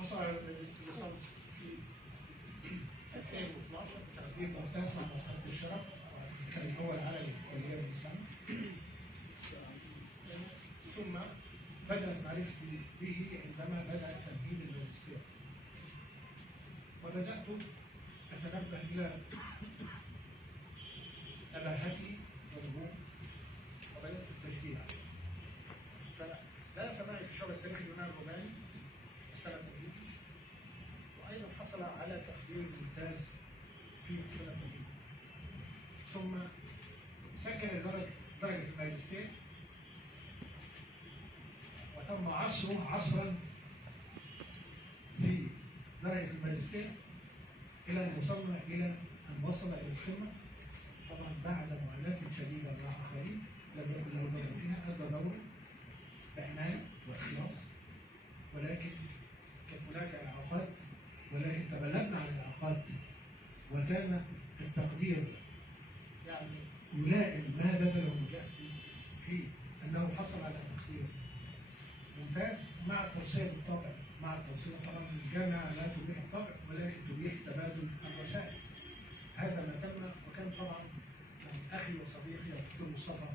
حصل على الليسانس في 2012 بتقدير ممتاز مع مرتبة الشرف، كان الأول على الكلية الإسلامية. ثم بدأت معرفتي به عندما بدأ تمهيد الماجستير، وبدأت أتنبه إلى نباهتي والنمو، وبدأت التشجيع. فدرس معي في الشعب التاريخي اليوناني الروماني السنة الأولى، وأيضا حصل على تقدير ممتاز في السنة الأولى، ثم سجل درجة الماجستير، وتم عصره عصرا في درجة الماجستير إلى أن وصل إلى القمة. طبعا بعد معاناة شديدة مع آخرين لم يكن له دور فيها، أدى دوره بعناية وإخلاص، ولكن كانت هناك إعاقات، ولكن تغلبنا على الإعاقات، وكان التقدير يعني يلائم ما بذله مجاهدي في أنه حصل على تقدير ممتاز مع التوصية بالطبع. مع التوصية طبعا الجامعة لا تبيح الطبع، ولكن تبيح تبادل الرسائل. هذا ما تم، وكان طبعا أخي وصديقي الدكتور مصطفى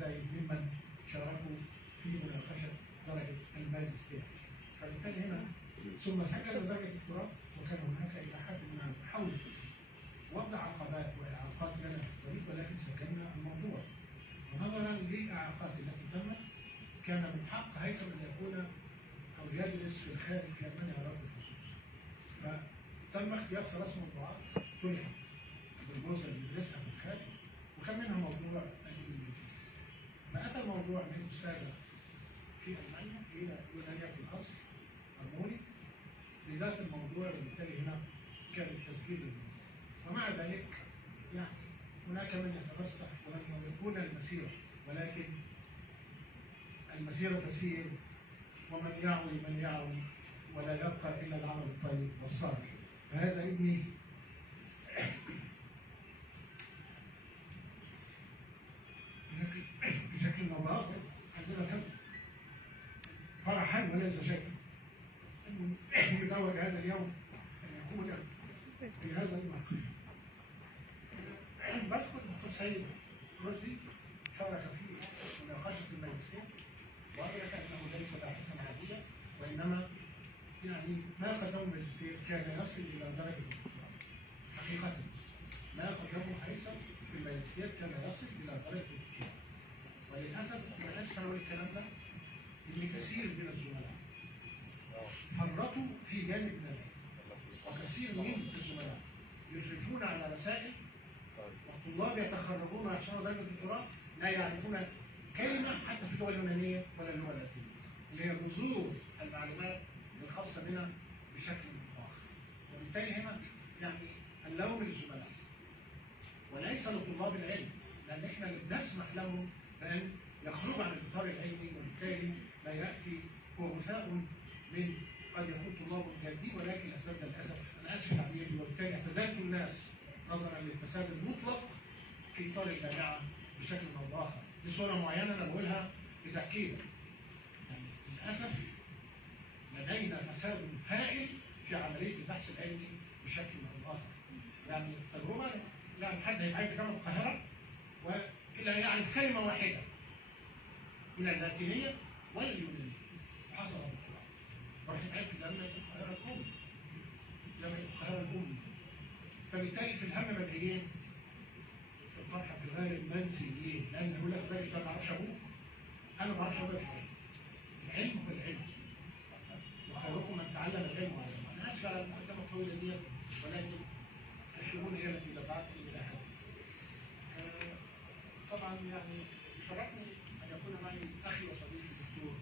زايد ممن شاركوا في مناقشة درجة الماجستير. فبالتالي هنا ثم سجل درجة الدكتوراه، وكان هناك إلى حد ما محاولة وضع عقبات وإعاقات لنا في الطريق، ولكن سجلنا الموضوع. ونظرا للإعاقات التي تمت، كان من حق هيثم أن يكون أو يدرس في الخارج كمن يعرف الخصوص. فتم اختيار 3 موضوعات طرحت بالجزء اللي بندرسها في الخارج، وكان منها موضوع الإنجليزي. فأتى الموضوع من أستاذة في ألمانيا إلى يونانية الأصل أرموني لذات الموضوع، وبالتالي هنا كان التسجيل الموضوع. ومع ذلك يعني هناك من يتمسك ولن يكون المسيرة، ولكن المسيرة تسير ومن يعوي من يعوي، ولا يبقى إلا العمل الطيب والصالح. فهذا ابني بشكل مباشر عندنا فرحا وليس شيئا أن يتوج هذا اليوم أن يكون في هذا الموقف. بدخل الدكتور سيد رشدي شارك في مناقشة الماجستير، وأدرك أنه ليس باحثا عاديا، وإنما يعني ما قدمه الماجستير كان يصل إلى درجة الدكتوراه. حقيقة ما قدمه هيثم في الماجستير كان يصل إلى درجة الدكتوراه. وللأسف أنا آسف أقول الكلام ده، إن كثير من الزملاء فرطوا في جانب من العلم، وكثير من الزملاء يشرفون على رسائل، والطلاب يتخرجون ويحصلون درجة الدكتوراه لا يعرفون كلمة حتى في اللغة اليونانية ولا اللغة اللاتينية، اللي هي بذور المعلومات الخاصة بنا بشكل آخر. وبالتالي هنا يعني اللوم للزملاء وليس لطلاب العلم، لأن احنا نسمح لهم بأن يخرجوا عن الإطار العلمي، وبالتالي ما يأتي هو غثاء من قد يكون طلاب جادين، ولكن الأسباب للأسف أنا آسف تعبيري، وبالتالي اعتزلت الناس نظرا للفساد المطلق في إطار الجامعة بشكل أو بآخر. دي صورة معينة أنا بقولها بتأكيد. يعني للأسف لدينا فساد هائل في عملية البحث العلمي بشكل أو بآخر. يعني تجربة، يعني حد هيبقى في جامعة القاهرة ولا يعرف كلمة واحدة من اللاتينية ولا اليونانية، وحصل الدكتوراه. وراح يتعرف في جامعة القاهرة الأم، جامعة القاهرة الأم. فبالتالي في الهم مدعيين، في الفرحة في الغالب منسيين، لأن يقول لك بالك ما بعرفش أبوك، أنا ما بعرفش أبوك. العلم هو العلم، وخيركم من تعلم العلم وعلمه. أنا آسف على المقدمة الطويلة دي، ولكن الشؤون هي التي دفعتني إلى هذا. طبعا يعني شرفني أن يكون معي أخي وصديقي الدكتور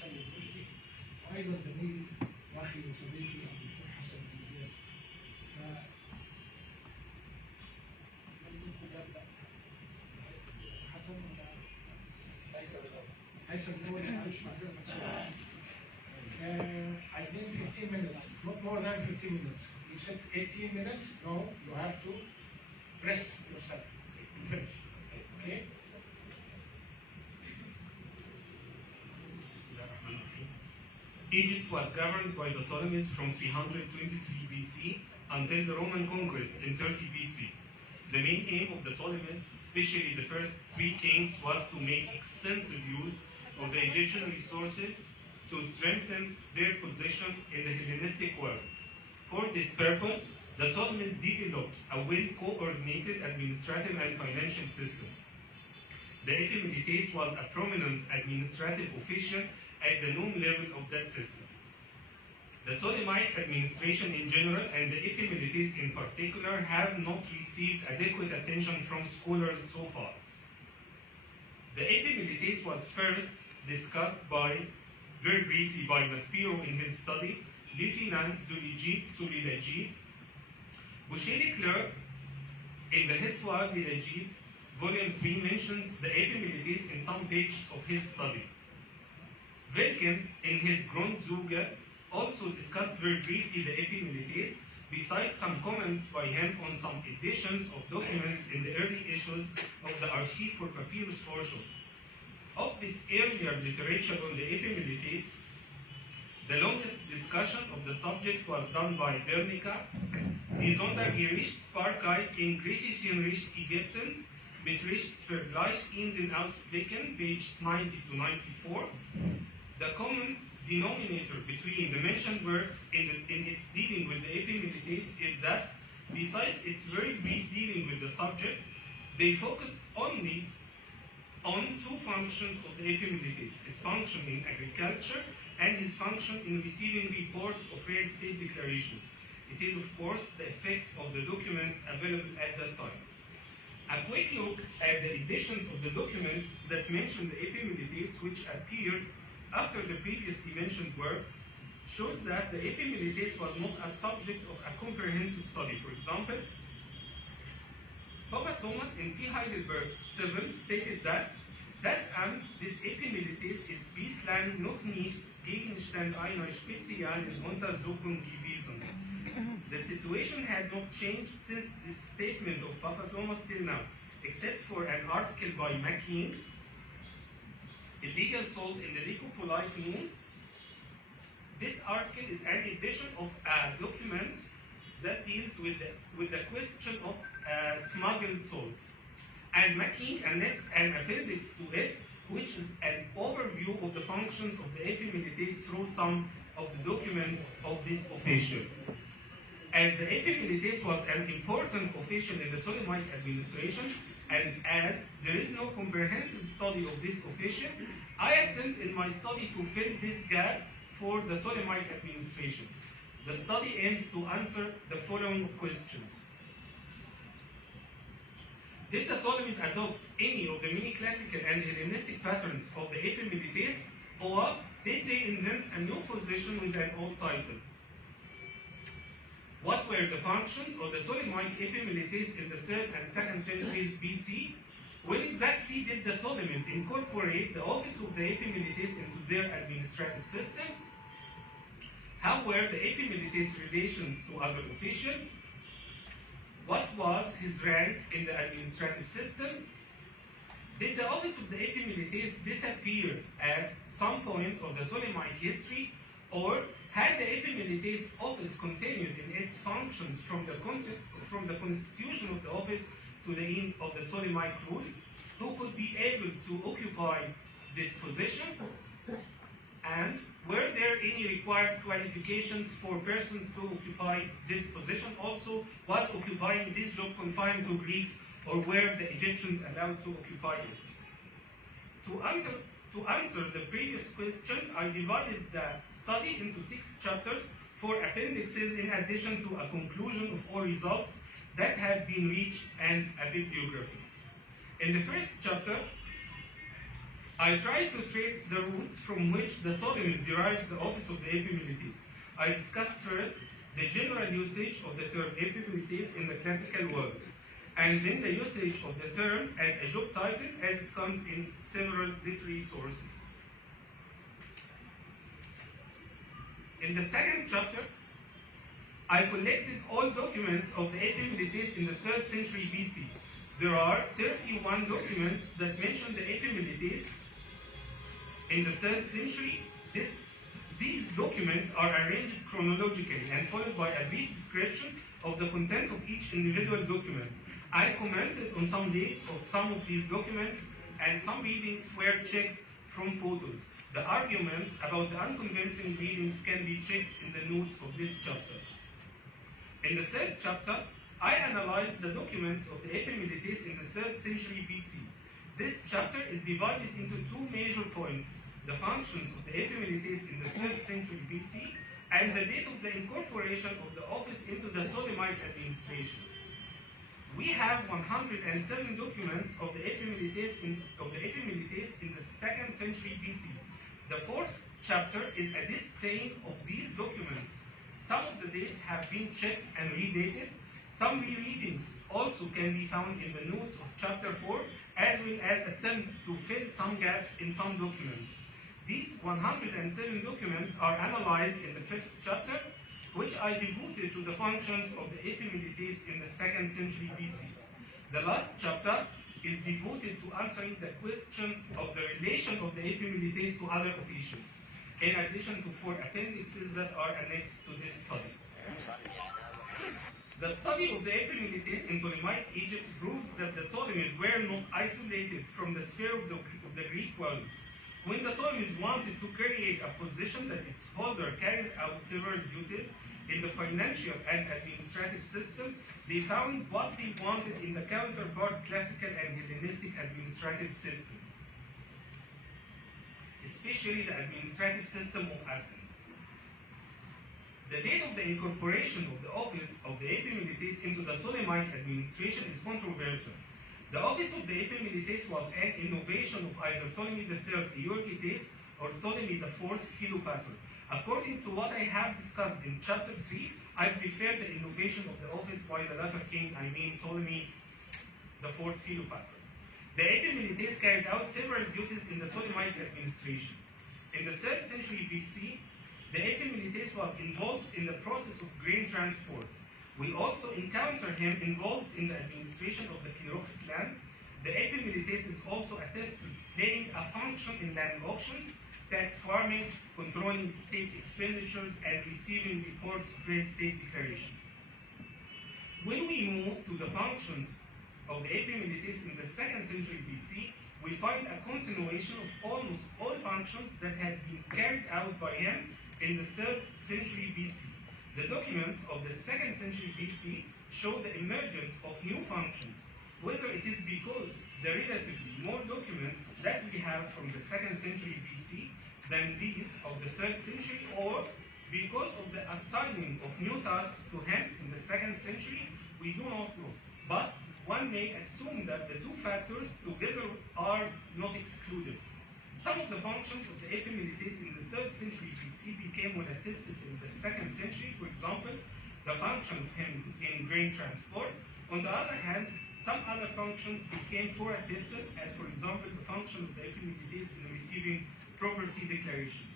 سيد رشدي، وأيضا زميلي وأخي وصديقي الدكتور حسن الجديد. من منكم يبدأ؟ حسن ولا هيثم الأول؟ معلش معذرة. I think 15 minutes, not more than 15 minutes. You said 18 minutes? No, you have to press yourself. Finish. Okay? بسم الله الرحمن الرحيم. Egypt was governed by the Ptolemies from 323 BC until the Roman conquest in 30 BC. The main aim of the Ptolemies, especially the first three kings, was to make extensive use of the Egyptian resources to strengthen their position in the Hellenistic world. For this purpose, the Ptolemies developed a well-coordinated administrative and financial system. The Epimenides was a prominent administrative official at the known level of that system. The Ptolemaic administration in general and the Epimenides in particular have not received adequate attention from scholars so far. The Epimenides was first discussed very briefly by Maspero in his study Les Finances de l'Égypte sous l'Égypte. Boucher-Leclerc in the Histoire de l'Égypte, Volume 3, mentions the Epimenides in some pages of his study. Wilken, in his Grundzüge, also discussed very briefly the Epimenides, besides some comments by him on some editions of documents in the early issues of the Archive for Papyrus portion. Of this earlier literature on the Epimenides, the longest discussion of the subject was done by Guernica, Die Sondergerichtsbarkeit in griechischen Ägyptens mit Rechtsvergleich in den Ausblicken, page 90 to 94. The common denominator between the mentioned works in its dealing with the Epimenides is that, besides its very brief dealing with the subject, they focused only on two functions of the Epimenides: his function in agriculture and his function in receiving reports of real estate declarations. It is, of course, the effect of the documents available at that time. A quick look at the editions of the documents that mention the Epimenides, which appeared after the previously mentioned works, shows that the Epimenides was not a subject of a comprehensive study. For example, Papa Thomas in P. Heidelberg 7 stated that das Amt des Epimenides ist bislang noch nicht Gegenstand einer speziellen Untersuchung gewesen. The situation had not changed since this statement of Papa Thomas till now, except for an article by McKean, Illegal Salt in the Lycopolite Moon. This article is an edition of a document that deals with the question of smuggled salt. And McKean annexed an appendix to it, which is an overview of the functions of the Epimenides through some of the documents of this official. As the Epimenides was an important official in the Ptolemaic administration, and as there is no comprehensive study of this official, I attempt in my study to fill this gap for the Ptolemaic administration. The study aims to answer the following questions. Did the Ptolemies adopt any of the many classical and Hellenistic patterns of the Epimenides, or did they invent a new position with an old title? What were the functions of the Ptolemaic Epimenides in the 3rd and 2nd centuries BC? When exactly did the Ptolemies incorporate the office of the Epimenides into their administrative system? How were the Epimenides' relations to other officials? What was his rank in the administrative system? Did the office of the Epimenides disappear at some point of the Ptolemaic history, or had the Epimenides office continued in its functions from the constitution of the office to the end of the Ptolemaic rule? Who could be able to occupy this position? And were there any required qualifications for persons to occupy this position? Also, was occupying this job confined to Greeks, or were the Egyptians allowed to occupy it? To answer the previous questions, I divided the study into 6 chapters, 4 appendixes, in addition to a conclusion of all results that have been reached and a bibliography. In the first chapter, I tried to trace the roots from which the Ptolemies derived the office of the Epimenides. I discussed first the general usage of the term Epimenides in the classical world, and then the usage of the term as a job title as it comes in several literary sources. In the second chapter, I collected all documents of the Epimenides in the 3rd century BC. There are 31 documents that mention the Epimenides in the 3rd century. These documents are arranged chronologically and followed by a brief description of the content of each individual document. I commented on some dates of some of these documents, and some readings were checked from photos. The arguments about the unconvincing readings can be checked in the notes of this chapter. In the third chapter, I analyzed the documents of the Epimelides in the 3rd century BC. This chapter is divided into two major points: the functions of the Epimelides in the 3rd century BC and the date of the incorporation of the office into the Ptolemaic administration. We have 107 documents of the Epimelides in the 2nd century BC. The 4th chapter is a displaying of these documents. Some of the dates have been checked and redated. Some rereadings also can be found in the notes of chapter 4, as well as attempts to fill some gaps in some documents. These 107 documents are analyzed in the 5th chapter, which I devoted to the functions of the Epimelides in the 2nd century BC. The last chapter is devoted to answering the question of the relation of the Epimelides to other officials, in addition to 4 appendixes that are annexed to this study. The study of the Epimelides in Ptolemaic Egypt proves that the Ptolemies were not isolated from the sphere of the Greek world. When the Ptolemies wanted to create a position that its holder carries out several duties in the financial and administrative system, they found what they wanted in the counterpart classical and Hellenistic administrative systems, especially the administrative system of Athens. The date of the incorporation of the office of the Epimelides into the Ptolemaic administration is controversial. The office of the Epimelides was an innovation of either Ptolemy III Euergetes or Ptolemy IV Philopator. According to what I have discussed in chapter 3, I prefer the innovation of the office by the latter king, I mean Ptolemy IV Philopator. The Epimelides carried out several duties in the Ptolemaic administration. In the 3rd century BC, the Epimelides was involved in the process of grain transport. We also encounter him involved in the administration of the Clerophic land. The Epimelides is also attested playing a function in land auctions, tax farming, controlling state expenditures, and receiving reports of red state declarations. When we move to the functions of the Epimelides in the 2nd century BC, we find a continuation of almost all functions that had been carried out by him in the 3rd century BC. The documents of the 2nd century BC show the emergence of new functions, whether it is because the relatively more documents that we have from the 2nd century BC than these of the 3rd century, or because of the assigning of new tasks to him in the 2nd century, we do not know. But one may assume that the two factors together are not excluded. Some of the functions of the Epimelides in the 3rd century BC became well attested in the 2nd century. For example, the function of him in grain transport. On the other hand, some other functions became poor attested, as for example, the function of the Epimelides in receiving property declarations.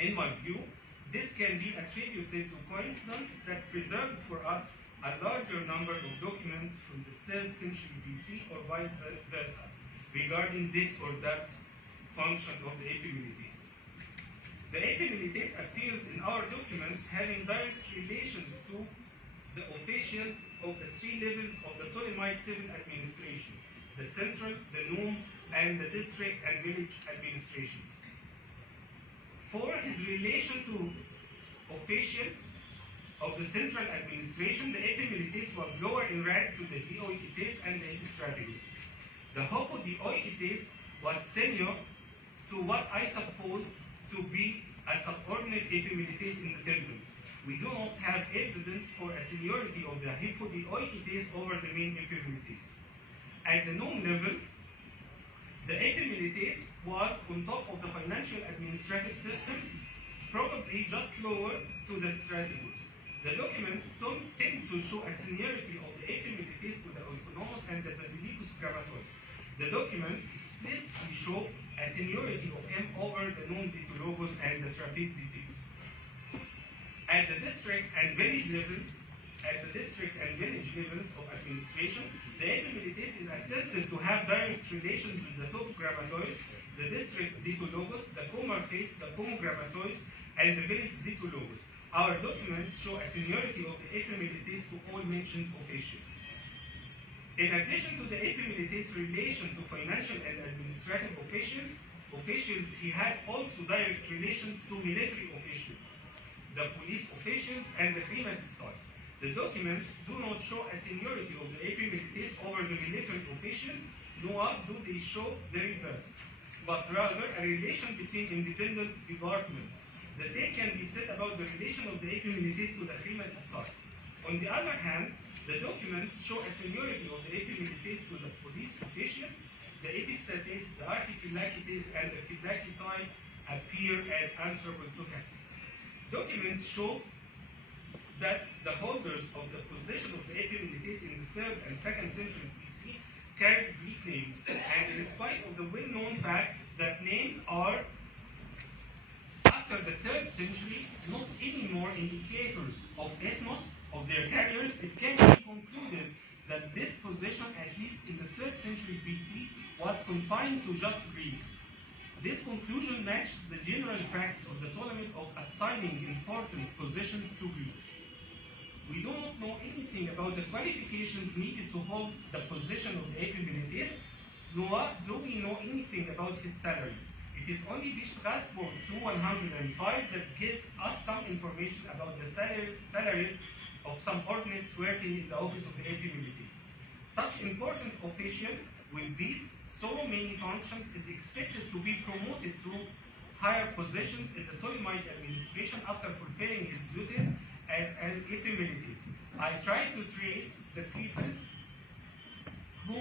In my view, this can be attributed to coincidence that preserved for us a larger number of documents from the 3rd century BC or vice versa regarding this or that function of the Epimelides. The Epimelides appears in our documents having direct relations to the officials of the 3 levels of the Ptolemaic civil administration: the central, the nome, and the district and village administrations. For his relation to officials of the central administration, the Epimelides was lower in rank to the Dioikites and the Strategos. The Hopodioikites was senior to what I supposed to be a subordinate Epimelides in the temples. We do not have evidence for a seniority of the Hopodioikites over the main Epimelides. At the nome level, the Epimelides was on top of the financial administrative system, probably just lower to the Strategos. The documents don't tend to show a seniority of the Epimelides to the Oikonomos and the Basilicus Grammatos. The documents explicitly show a seniority of him over the non-Zitologos and the Trapezites. At the district and village levels, at the district and village levels of administration, the epimelitis is attested to have direct relations with the top grammatois, the district zytologos, the comarcase, the comogrammatois, and the village zytologos. Our documents show a seniority of the epimelitis to all mentioned officials. In addition to the epimelitis relation to financial and administrative officials, he had also direct relations to military officials, the police officials, and the primatistai. The documents do not show a seniority of the epimelitis over the military officials, nor do they show the reverse, but rather a relation between independent departments. The same can be said about the relation of the epimelitis to the primatistai. On the other hand, the documents show a seniority of the epimelitis to the police officials. The epistates, the articulacites, and the phylacitai appear as answerable to him. Documents show that the holders of the position of the epimelitis in the 3rd and 2nd century BC carried Greek names, and in spite of the well-known fact that names are, after the 3rd century, not anymore indicators of ethnos, of their carriers, it can be concluded that this position, at least in the 3rd century BC, was confined to just Greeks. This conclusion matches the general practice of the Ptolemies of assigning important positions to Greeks. We do not know anything about the qualifications needed to hold the position of the epimelitis, nor do we know anything about his salary. It is only Bishtrasburg 2105 that gives us some information about the salaries of some ordinates working in the office of the epimelitis. Such important official with these so many functions is expected to be promoted to higher positions in the Ptolemaic administration after fulfilling his duties as an epimelitis. I tried to trace the people who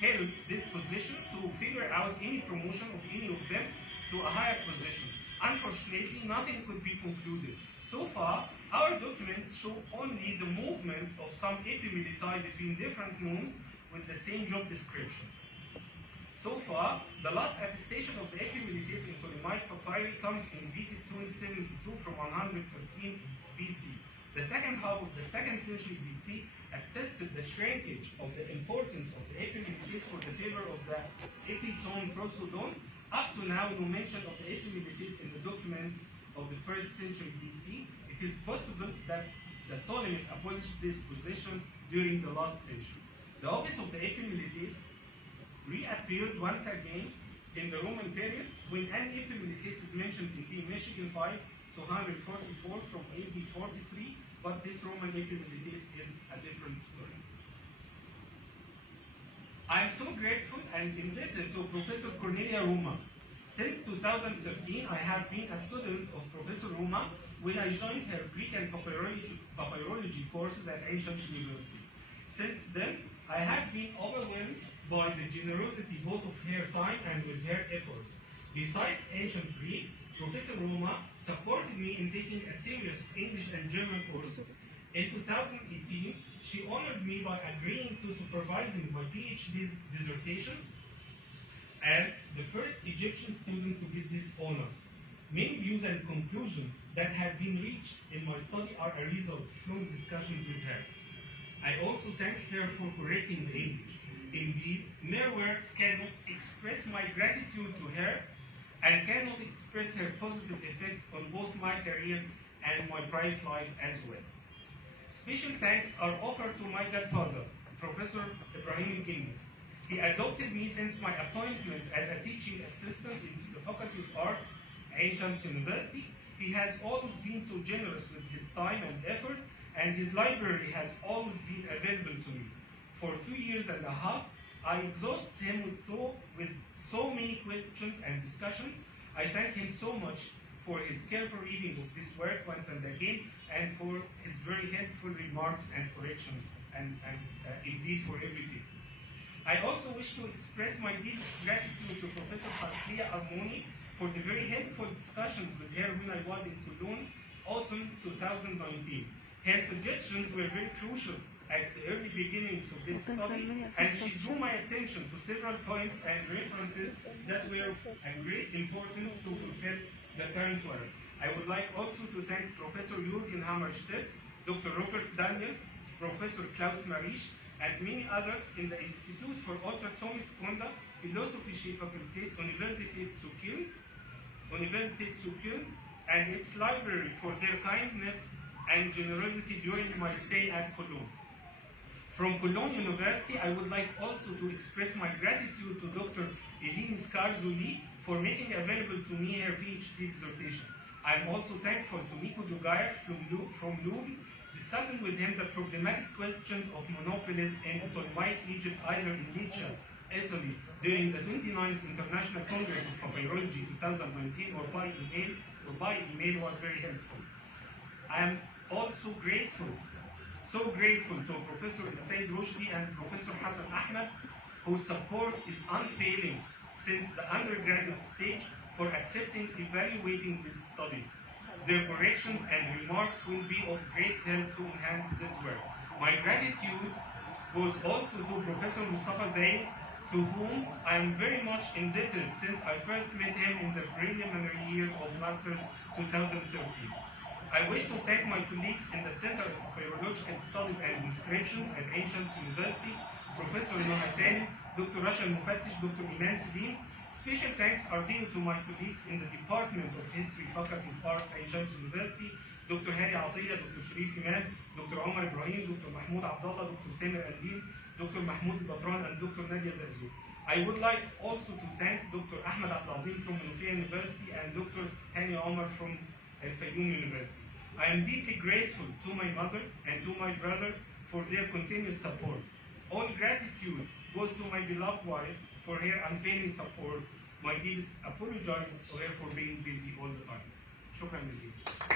held this position to figure out any promotion of any of them to a higher position. Unfortunately, nothing could be concluded. So far, our documents show only the movement of some epimeliti between different nomes with the same job description. So far, the last attestation of the epimelitis in Ptolemaic papyri comes in BT 272 from 113 BC. The second half of the 2nd century BC attested the shrinkage of the importance of the epimelitis for the favor of the epitome prosodon. Up to now, no mention of the epimelitis in the documents of the 1st century BC. It is possible that the Ptolemies abolished this position during the last century. The office of the epimelitis reappeared once again in the Roman period when an epimelitis is mentioned in the Michigan 5 to 144 from AD 43, but this Roman epimelitis is a different story. I am so grateful and indebted to Professor Cornelia Ruma. Since 2013, I have been a student of Professor Ruma when I joined her Greek and papyrology courses at Ancient University. Since then, I have been overwhelmed by the generosity both of her time and with her effort. Besides Ancient Greek, Professor Ruma supported me in taking a series of English and German courses. In 2018, she honored me by agreeing to supervising my Ph.D. dissertation as the first Egyptian student to get this honor. Many views and conclusions that have been reached in my study are a result of long discussions with her. I also thank her for correcting the English. Indeed, mere words cannot express my gratitude to her and cannot express her positive effect on both my career and my private life as well. Special thanks are offered to my godfather, Professor Ibrahim Gindi. He adopted me since my appointment as a teaching assistant in the Faculty of Arts, Ain University. He has always been so generous with his time and effort, and his library has always been available to me. For 2 years and a half, I exhausted him with so many questions and discussions. I thank him so much for his careful reading of this work once and again, and for his very helpful remarks and corrections, and indeed for everything. I also wish to express my deep gratitude to Professor Fatlia Armoni for the very helpful discussions with her when I was in Cologne, autumn 2019. Her suggestions were very crucial at the early beginnings of this study, and she drew my attention to several points and references that were of great importance to fulfill the current work. I would like also to thank Professor Jürgen Hammerstedt, Dr. Robert Daniel, Professor Klaus Marisch, and many others in the Institute for Ultra Thomas Konda, Philosophy Facultät, Universität zu Köln, and its library for their kindness and generosity during my stay at Cologne. From Cologne University, I would like also to express my gratitude to Dr. Eline Scarzuli for making available to me her Ph.D. dissertation. I am also thankful to Nico Dugayer from Louvre, discussing with him the problematic questions of monopolies in Ptolemaic Egypt, either in Lecce, Italy, during the 29th International Congress of Papyrology 2019, or by email was very helpful. I am also so grateful to Professor Said Rushdi and Professor Hassan Ahmed, whose support is unfailing since the undergraduate stage for accepting evaluating this study. Their corrections and remarks will be of great help to enhance this work. My gratitude goes also to Professor Mustafa Zain, to whom I am very much indebted since I first met him in the preliminary year of Masters 2013. I wish to thank my colleagues in the Center of Papyrological Studies and Inscriptions at Ancient University, Professor Noha Salim, Dr. Rasha Mufattish, Dr. Iman Selim. Special thanks are due to my colleagues in the Department of History, Faculty of Arts, Ancient University, Dr. Hadi Atiyah, Dr. Sharif Iman, Dr. Omar Ibrahim, Dr. Mahmoud Abdullah, Dr. Samir Aldin, Dr. Mahmoud Batran, and Dr. Nadia Zazou. I would like also to thank Dr. Ahmed Abdulazim from Manufia University and Dr. Hani Omar from Fayoum University. I am deeply grateful to my mother and to my brother for their continuous support. All gratitude goes to my beloved wife for her unfailing support. My deepest apologizes to her for being busy all the time. Shukran jazeelan.